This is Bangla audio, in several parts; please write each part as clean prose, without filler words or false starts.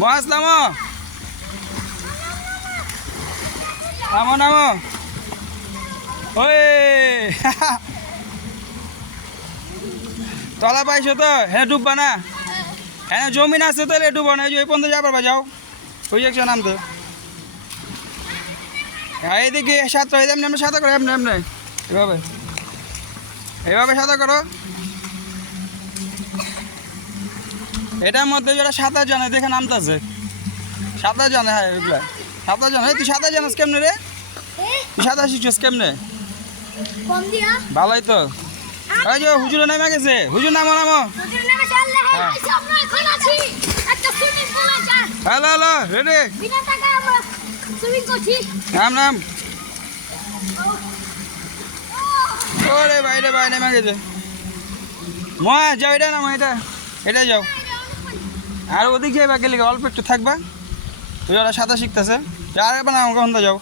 মাছ নামো নামো নামো ওই তলা পাইছো তো হ্যাঁ ডুববা না হ্যাঁ জমিন আছে তাহলে ডুবো না ওই পর্যন্ত যাবার বা যাও ওই একশো নাম তো হ্যাঁ এইদিকে সাঁতার এমনি এমনি সাঁতার করো এমনি এমনি এভাবে এভাবে সাঁতার করো এটার মধ্যে যারা সাঁতার জানে দেখে নামতেছে সাঁতার জানে হ্যাঁ এগুলা সাঁতার জানে তুই সাঁতার জানাস কেমনে রে তুই সাঁতার শিখছিস কেমনে ভালোই তো ওই যে হুজুর নেমে গেছে হুজুর নামো নামো হ্যালো হ্যালো রেডি নাম নাম ওরে বাইরে বাইরে নেমে গেছে মা যাও এটা নামো এটা যাও আর ওদিকে এবার গেলে অল্প একটু থাকবা ওই ওরা সাঁতার শিখতেছে আর এবার নাম কখন যাও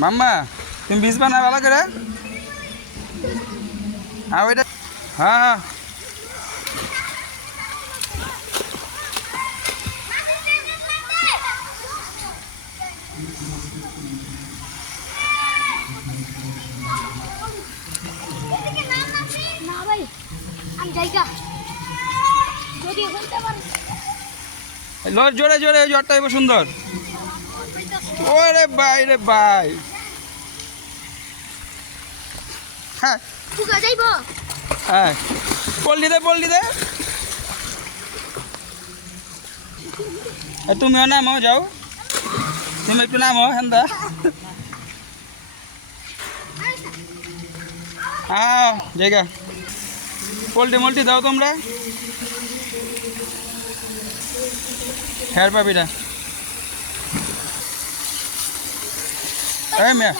মাম্মা তুমি ভিজবা না ভালো করে হ্যাঁ ওইটা হ্যাঁ জোরে জোরে ওই জ্বরটা এবার সুন্দর ওরে ভাই রে ভাই হ্যাঁ হ্যাঁ পল্লি দে তুমিও নামো যাও তুমি একটু নামো হেন্দা হ্যাঁ জায়গা পোল্ট্রি দাও তোমরা হ্যাঁ পাবি না মেয়া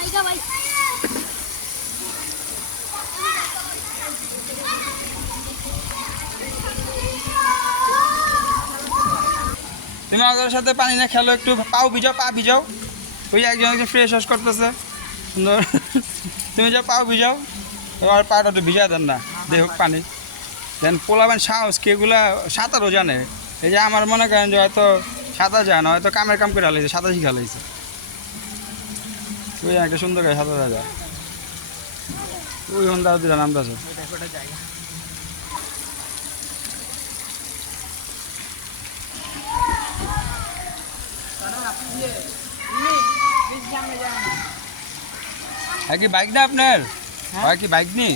তুমি আমাদের সাথে পানি না খেলো একটু পা ভিজাও ওই একজন ফ্রেশ ওয়াশ করতেছে সুন্দর তুমি যাও পাও ভিজাও তোমার পাটা একটু ভিজা দেন না দেহ পানি দেন পোলাবেন সাহস কেগুলা সাঁতারও জানে এই যে আমার মনে করেন যে হয়তো সাঁতার যায় না হয়তো কামের কাম করে হালাইছে সাঁতার শিখে হালাইছে ওই একটা সুন্দর করে সাঁতার যায় ওই হন্দা দিলা নামতেছে কি বাইক না আপনার কি বাইক নেই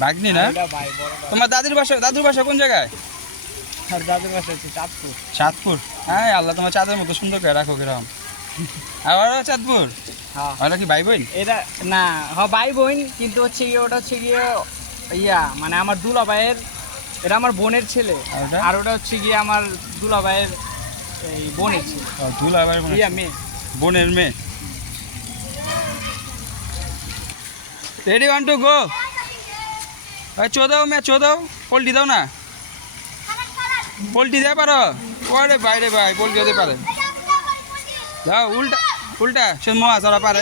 বাগনি না তোমার দাদুর বাসা কোন জায়গায় দাদুর বাসা হচ্ছে চাঁদপুর হ্যাঁ আল্লাহ তোমার চাঁদের মতো সুন্দর করে রাখো কিরকম আর চাঁদপুর ওরা কি ভাই বোন এটা না হ্যাঁ ভাই বোন কিন্তু হচ্ছে গিয়ে ওটা হচ্ছে গিয়ে ইয়া মানে আমার দুলা ভাইয়ের এটা আমার বোনের ছেলে আর ওটা হচ্ছে গিয়ে আমার দুলা ভাইয়ের এই বোনের ছেলে দুলা ভাইয়ের মেয়ে বোনের মেয়ে রেডি 1 2 গো চোদাও পোল্ট্রি দাও না পোল্ট্রি দেওয়া পারো ওরে বাইরে ভাই পোল্ট্রি হতে পারে দাও উল্টা সে মোয়া চড়া পারে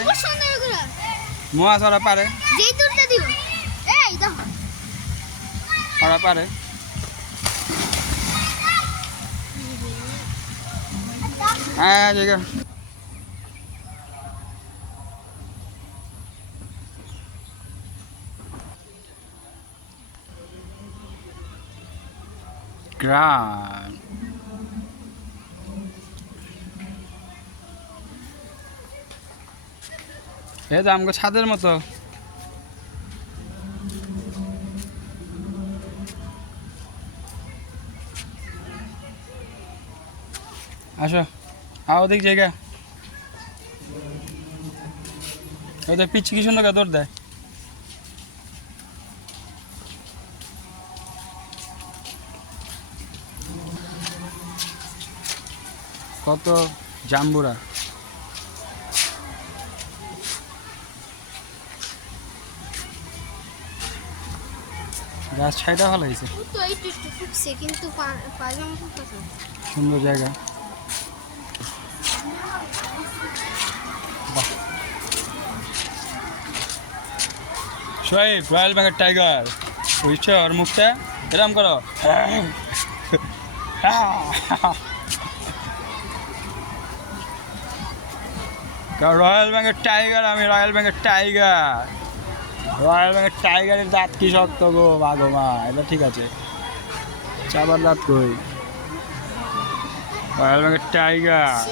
ওরা পারে হ্যাঁ জায়গা গ্রাম এই তো আমাকে ছাদের মতো আসো ওদিক জায়গা ওদের পিচ্ছি কি সুন্দর দৌড় দেয় কত জাম্বুরা গাছ ছাইটা ভালো হয়েছে সুন্দর জায়গা শোয়েব রয়্যাল বেঙ্গল টাইগার বুঝছো আর মুখটা এরম করো রয়্যাল বেঙ্গল টাইগার, আমি royal Bengal tiger. Royal Bengal টাইগারের দাঁত কি শক্ত গো বাঘো মা, এটা ঠিক আছে। চাবার দাঁত কই? Royal Bengal tiger.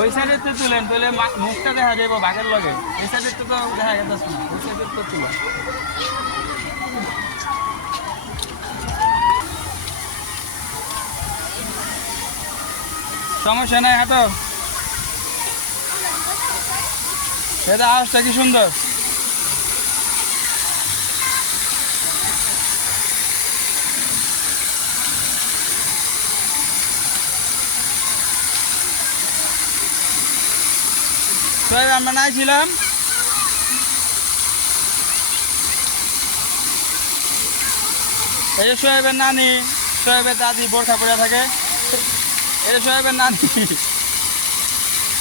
ওই সাইডে তো তুলেন, তুলে মুখটা দেখা যাইব বাঘের লগে। এই সাইডে তো দেখা গেছে না, ওই সাইডে তো তুলে। সমস্যা নাই, হাঁটো। এটা আওয়াজটা কি সুন্দর। আমরা নাই ছিলাম, এই যে সোহেবের নানি, সোহেবের দাদি বোরখা পরে থাকে, এই যে সোহেবের নানি।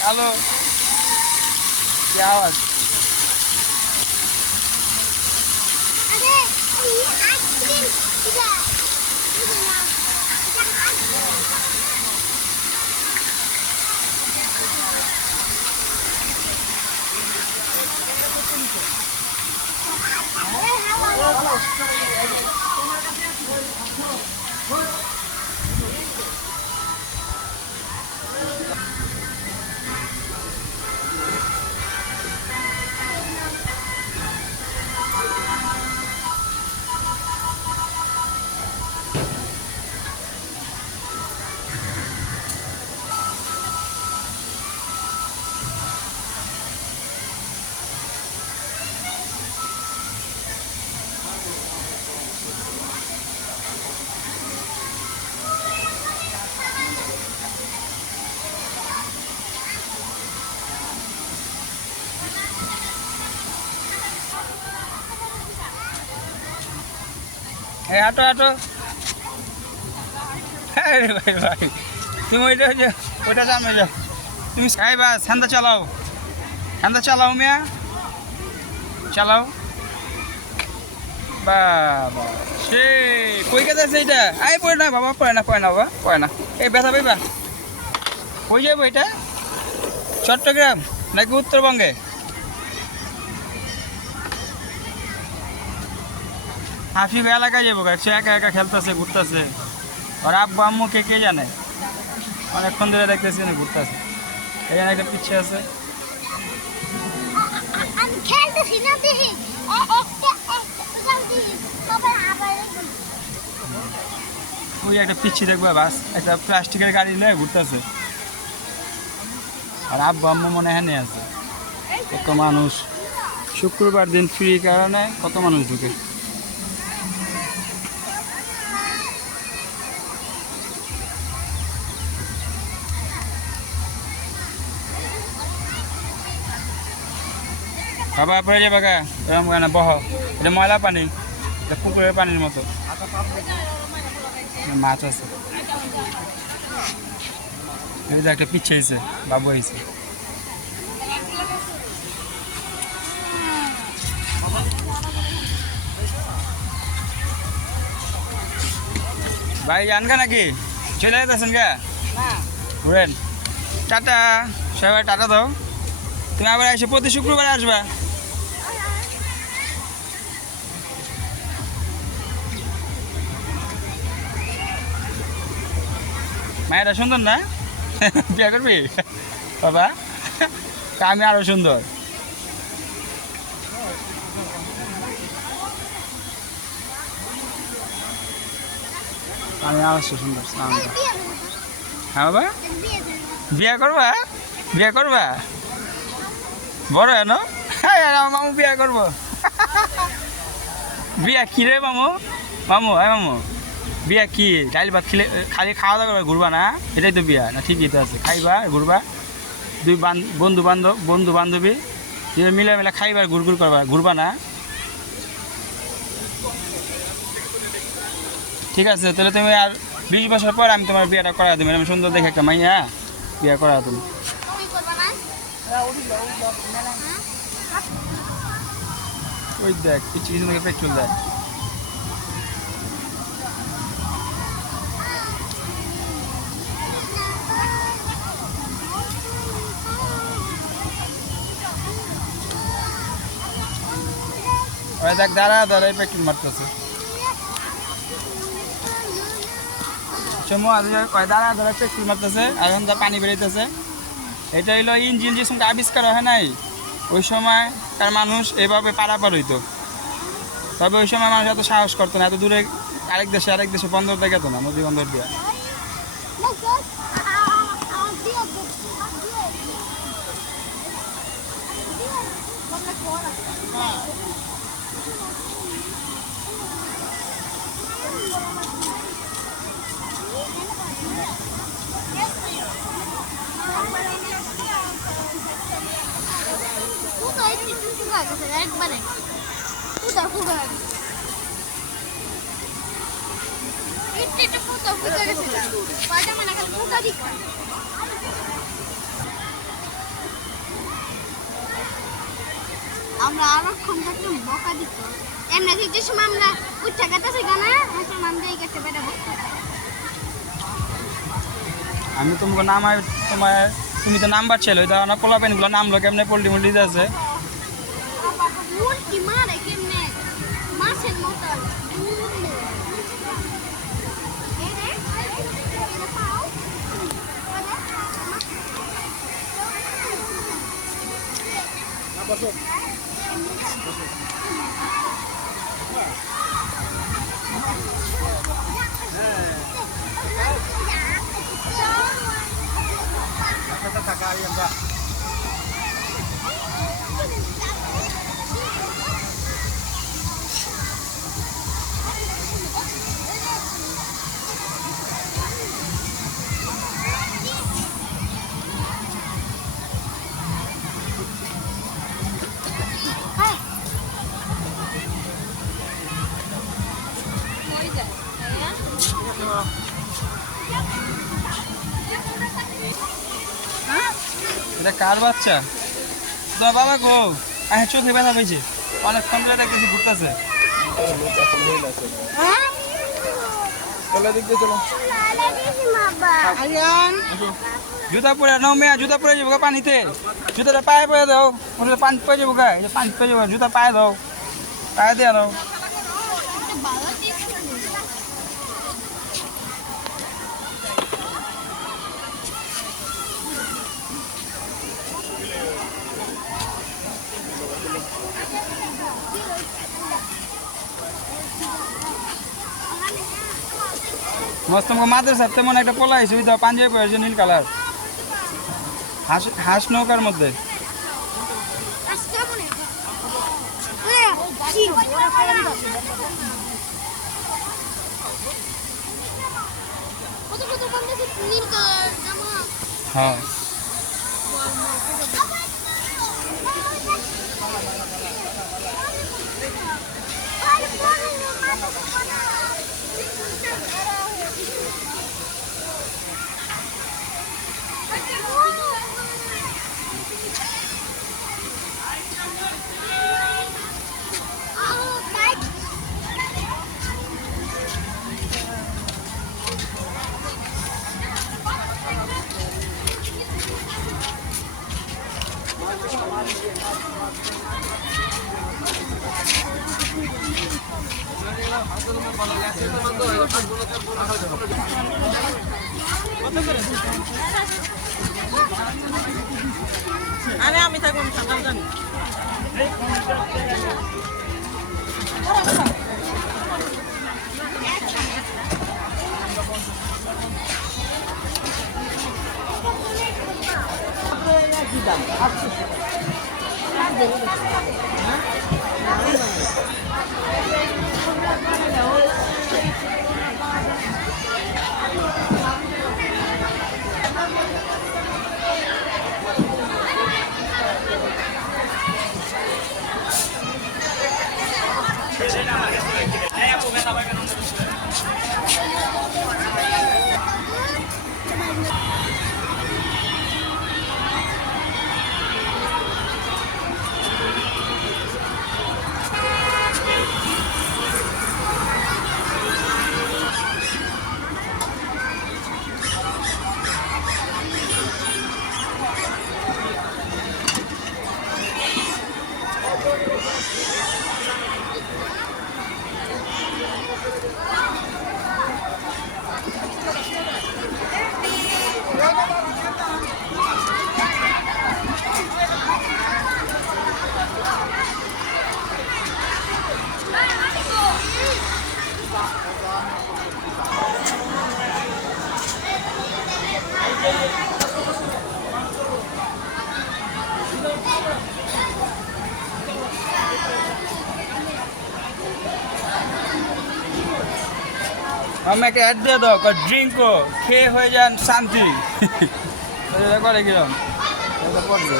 হ্যালো, কি আওয়াজ? এই হাঁটো হাঁটো। ভাই ভাই, তুমি ওইটা সামনে যাও। তুমি বাস হ্যান্ডা চালাও, হ্যান্ডা চালাও মিয়া, চালাও। বাবা সে কই গেছে এইটা? আই পড়ে না বাবা, পড়ে না, পড়ে না বাবা, পড়ে না। এই ব্যথা পাইবা? কই যাবো এটা? চট্টগ্রাম নাকি উত্তরবঙ্গে? হাফিফ এলাকায় যাবো, সে একা একা খেলতেছে, ঘুরতেছে। আর আব্বু আম্মু কে জানে, অনেকক্ষণ ধরে দেখতেছি না ঘুরতেছে। এখানে একটা পিচ্ছে আছে, ওই একটা পিচ্ছি দেখবো বাস, একটা প্লাস্টিকের গাড়ি নিয়ে ঘুরতেছে। আর আব্বু আম্মু মনে হয় নিয়ে আছে। কত মানুষ, শুক্রবার দিন ফ্রি কারণে কত মানুষ ঢুকে। বাবা পড়ে যাবে গা, এরকম কেন বহ, এটা ময়লা পানি, এটা পুকুরের পানির মতো। মাছ আছে, এই যে একটা পিচ্ছে হয়েছে, বাবু হয়েছে। ভাই জানগা নাকি চলে যেতেছেন গা? ঘুরেন, টাটা সবাই, টাটা দাও। তুমি আবার এসে প্রতি শুক্রবারে আসবা। মায়েরা সুন্দর না? বিয়ে করবি বাবা? আমি আরো সুন্দর। আমি আরো সুন্দর। হ্যাঁ বাবা, বিয়ে করবা? বিয়ে করবা? বড় হেন, মামু বিয়ে করবো। বিয়া কি রে মামু? মামু হ্যাঁ মামু, বিয়া কি? ডাইল ভাত খেলে খালি খাওয়া দাওয়া করবা, ঘুরবা না? এটাই তো বিয়া না? ঠিকই তো আছে, খাইবা ঘুরবা, দুই বন্ধু বান্ধবী মিলে মিলে খাইবা, ঘুর করবা, ঘুরবা না? ঠিক আছে, তাহলে তুমি আর 20 বছর পর আমি তোমার বিয়েটা করা দেবো, আমি সুন্দর দেখে একটা মাইয়া বিয়ে করা দেবো। ওই দেখ কিছু কিছু থেকে পেট্রোল দেয়। ওই দেখ দাঁড়া দাঁড়াই পেট্রোল মারতেছে। দাঁড়া দাঁড়া পেট্রোল মারতেছে, আর এখন যা পানি বেরোইতেছে। এটা হইলো ইঞ্জিন যে সঙ্গে আবিষ্কার হয় নাই, ওই সময় তার মানুষ এভাবে পারাপার হইতো। তবে ওই সময় মানুষ এত সাহস করতো না, এত দূরে আরেক দেশে বন্দর দেখাতো না, নদী বন্দর দিয়ে। একবারে ফুটা ফুটা আমরা আরক্ষণ থাকতে বকা দিত এমনি যে সময় আমরা উচ্চা কাটাছি গানা এখন আমরা এই কাছে বেড়া বকা। আমি তোমাকে নামাই তোমার, তুমি তো নাম্বার ছিল ওই ধরনের পোলা পেনগুলো নামলো কেমনে পোল্ট্রি মুল্টি আছে। কি মারে কেমনে মাছের মতো এটা কার বাচ্চা? তোমার বাবা গো, হ্যাঁ চোখে ব্যথা পেয়েছে, অনেকক্ষণ ধরে দেখতেছি ঘুরতেছে। জুতা পরে নাও মেয়া, জুতা পরে যাবো পানিতে, জুতাটা পায়ে পরে দাও, পানি পরে যাবো গায়ে, পানি পরে যাবো, জুতা পায়ে দাও, পায়ে দিয়ে দাও। মস্ত মাদ্রাসার তেমন একটা পোলা হয়েছে, ওই তো পাঞ্জাবি পরেছে নীল কালার, হাঁস নৌকার মধ্যে। হ্যাঁ আরে আমি থাকবো, আমি সাঁতার জানি। মাম্মা একটা অ্যাড দিয়ে দাও ড্রিঙ্কও খেয়ে হয়ে যান শান্তি এটা করে কিরম এটা পড়বে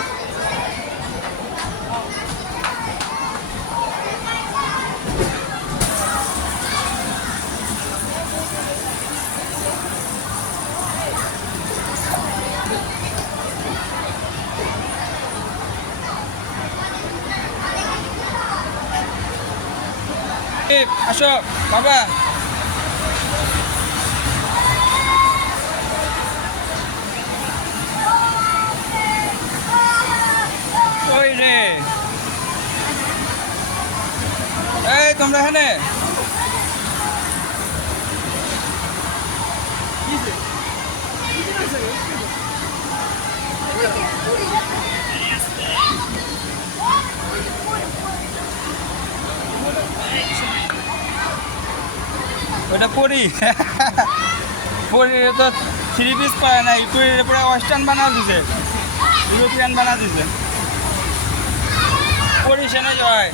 আসো বাবা ওই রে এই তোমরা এখানে ওটা পরি পরির তো থ্রি পিস পায় নাই পরির পুরো ওয়েস্টার্ন বানা দিছে ইউরোপিয়ান বানা দিছে পরি সেনে জয়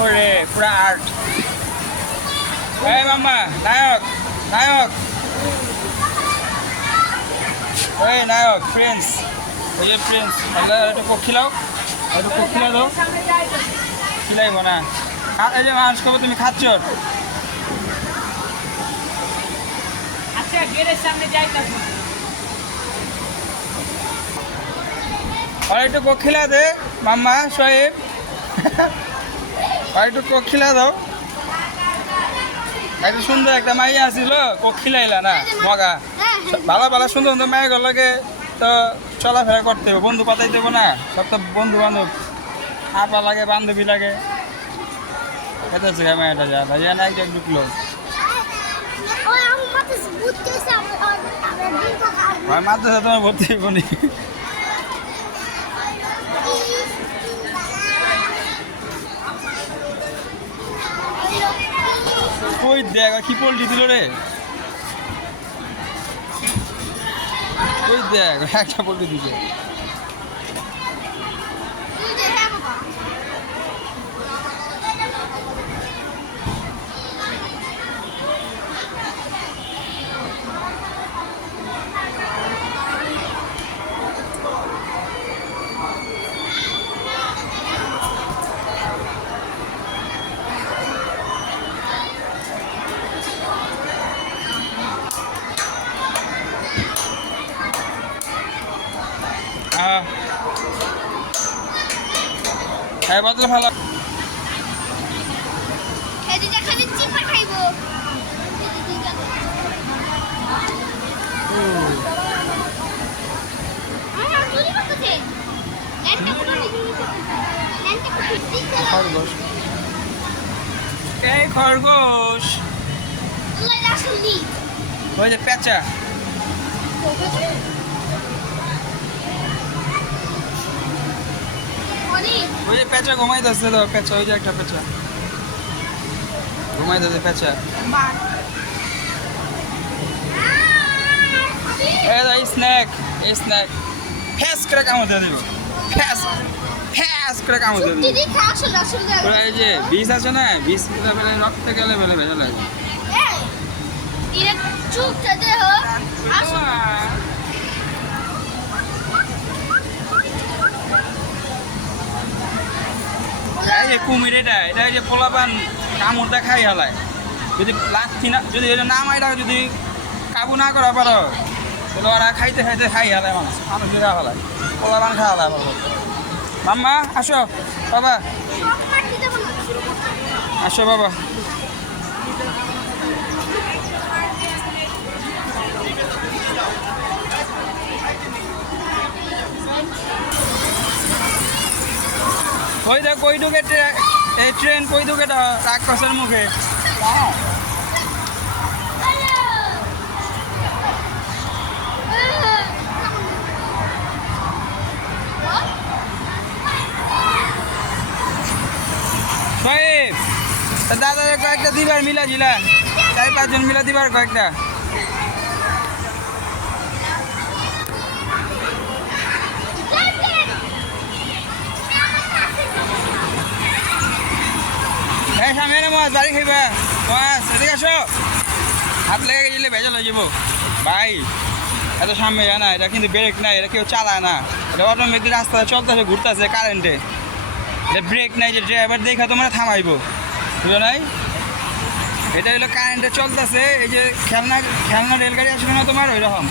ওরে পুরা আর্ট এই মাম্মা নায়ক নায়ক এই নায়ক প্রিন্স ওই যে প্রিন্স একটু কোক খিলাও একটু কোক খিলাও দাও খিলাইব না এই যে মানুষ কবে তুমি খাচ্ছ আচ্ছা গেটের সামনে যাই না আর একটু কোক খিলা দে মাম্মা সোহেব আর একটু কোক খিলা দাও একটু সুন্দর একটা মাইয়া আসিল কোক খিলাইলা না মগা ভালো ভালো সুন্দর সুন্দর মায়ের লাগে তো চলাফেরা করতে হবে বন্ধু পাতাই দেবো না সব তো বন্ধু বান্ধব আপা লাগে বান্ধবী লাগে এটা হচ্ছে মায়াটা যা ভাই না একজন ঢুকলো মাদ্রাসা তোমার ভর্তি হইব নি কই দেখ কি পোল্ট্রি দিল রে ওই দেখ একটা পোল্ট্রি দিছে হ্যাঁ বদলে ভালো খরগোশ এই খরগোশ ওই যে পেঁচা ওই যে পেঁচা ঘুমাইতেছে তো পেঁচা ওই যে একটা পেঁচা ঘুমাইতেছে পেঁচা এই স্ন্যাক এই স্ন্যাক ফ্যাস করে কামড় দিয়ে দেবো ফ্যাস ফ্যাস করে কামড় দিয়ে দেবো ওরা এই যে বিষ আছে না বিষ বেলে রক্তে গেলে বেলে ভেজা লাগে এই যে কুমির এটা এটা যে পোলাপান কামড়টা খাই হালায় যদি লাথি না যদি এটা না মাইরা যদি কাবু না করা পারো তাহলে ওরা খাইতে খাইতে খাই হালায় মানুষ মানুষ খাওয়া হালায় পোলাপান খাওয়া হালায় মাম্মা আসো বাবা আসো বাবা ওই দেখ কই ঢুকে এই ট্রেন কই ঢুকে রাক্ষসের মুখে দাদা কয়েকটা দিবার মিলা ঝিলা 4-5 জন মিলা দিবার কয়েকটা সামনে মাছ বাড়ি খাইবা মাছ এদিকে আসো হাত লেগে গেলে ভেজাল হয়ে যাবো ভাই। এত সামনে যায় না, এটা কিন্তু ব্রেক নাই, এটা কেউ চালায় না, এটা অটোমেটিক রাস্তায় চলতেছে ঘুরতেছে কারেন্টে। এটা ব্রেক নাই যে ড্রাইভার দেখা তোমার থামাইবো, বুঝো নাই? এটা হলো কারেন্টে চলতেছে। এই যে খেলনা খেলনা রেলগাড়ি আসবে না তোমার, ওই রকম।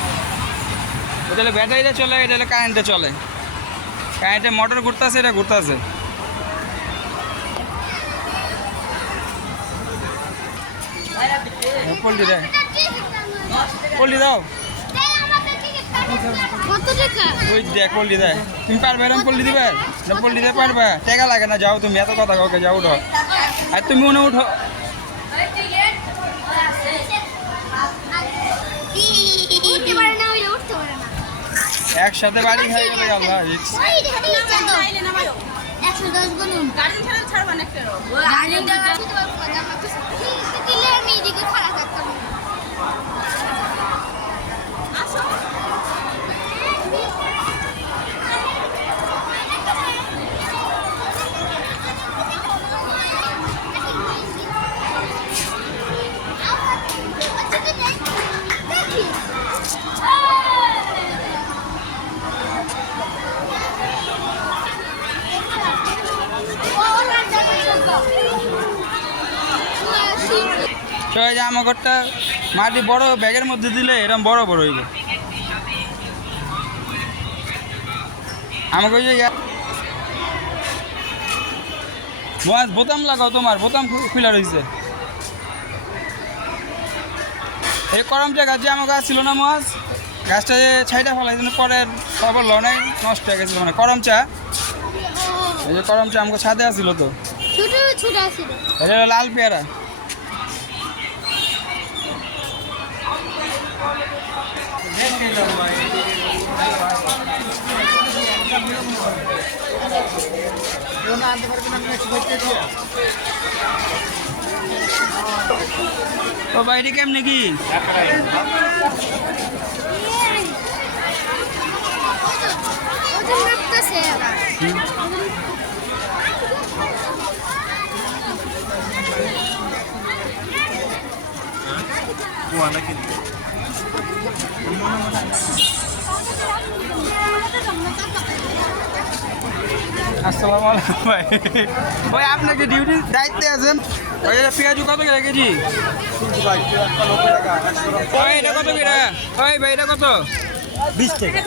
এটা হলো ব্যাটারিতে চলে, এটা হলো কারেন্টে চলে। কারেন্টে মোটর ঘুরতেছে, এটা ঘুরতেছে। পোল্ট্রি দেয়, পোল্ট্রি দাও, কত টাকা? ওই দেখ পোল্ট্রি দেয়। তুমি পারবে এরকম পোল্ট্রি দিবে না? পোল্ট্রি দিতে পারবে? টাকা লাগে না, যাও তুমি, এত কথা কাউকে যাও, উঠো। আর তুমি মনে উঠো। উঠতে পারে না, ওইটা উঠতে পারে না। একসাথে বাড়ি খাই গেলে আল্লাহ রিক্স। 110 গুণ গাড়ি ছাড়া ছাড়বা না কেন? গাড়িটা দিলে আমি এদিকে খারাপ থাকতাম। সবাই যে আমার ঘরটা মাটি বড় ব্যাগের মধ্যে দিলে এরকম বড় বড় হইব। আমাকে ওই যে মাছ বোতাম লাগাও, তোমার বোতাম খুলে রয়েছে। এই করমচা গাছ যে আমার গাছ ছিল না, মাছ গাছটা যে ছাইটা ফেলাই পরে খবর লো নাই, নষ্ট হয়ে গেছিলো। মানে করমচা, এই যে করমচা আমাকে ছাদে আসছিল তো, ছোট ছোট ছিল। এটা হলো লাল পেয়ারা। ও বাইরে কেমনে কি ওজন মাপতেছে। আসসালামু আলাইকুম ভাই। ভাই আপনাকে ডিউটি দায়িত্বে আছেন। ওই পেঁয়াজু কত করে কেজি? ওই এটা কত করে? ওই ভাই এটা কত? 20 টাকা।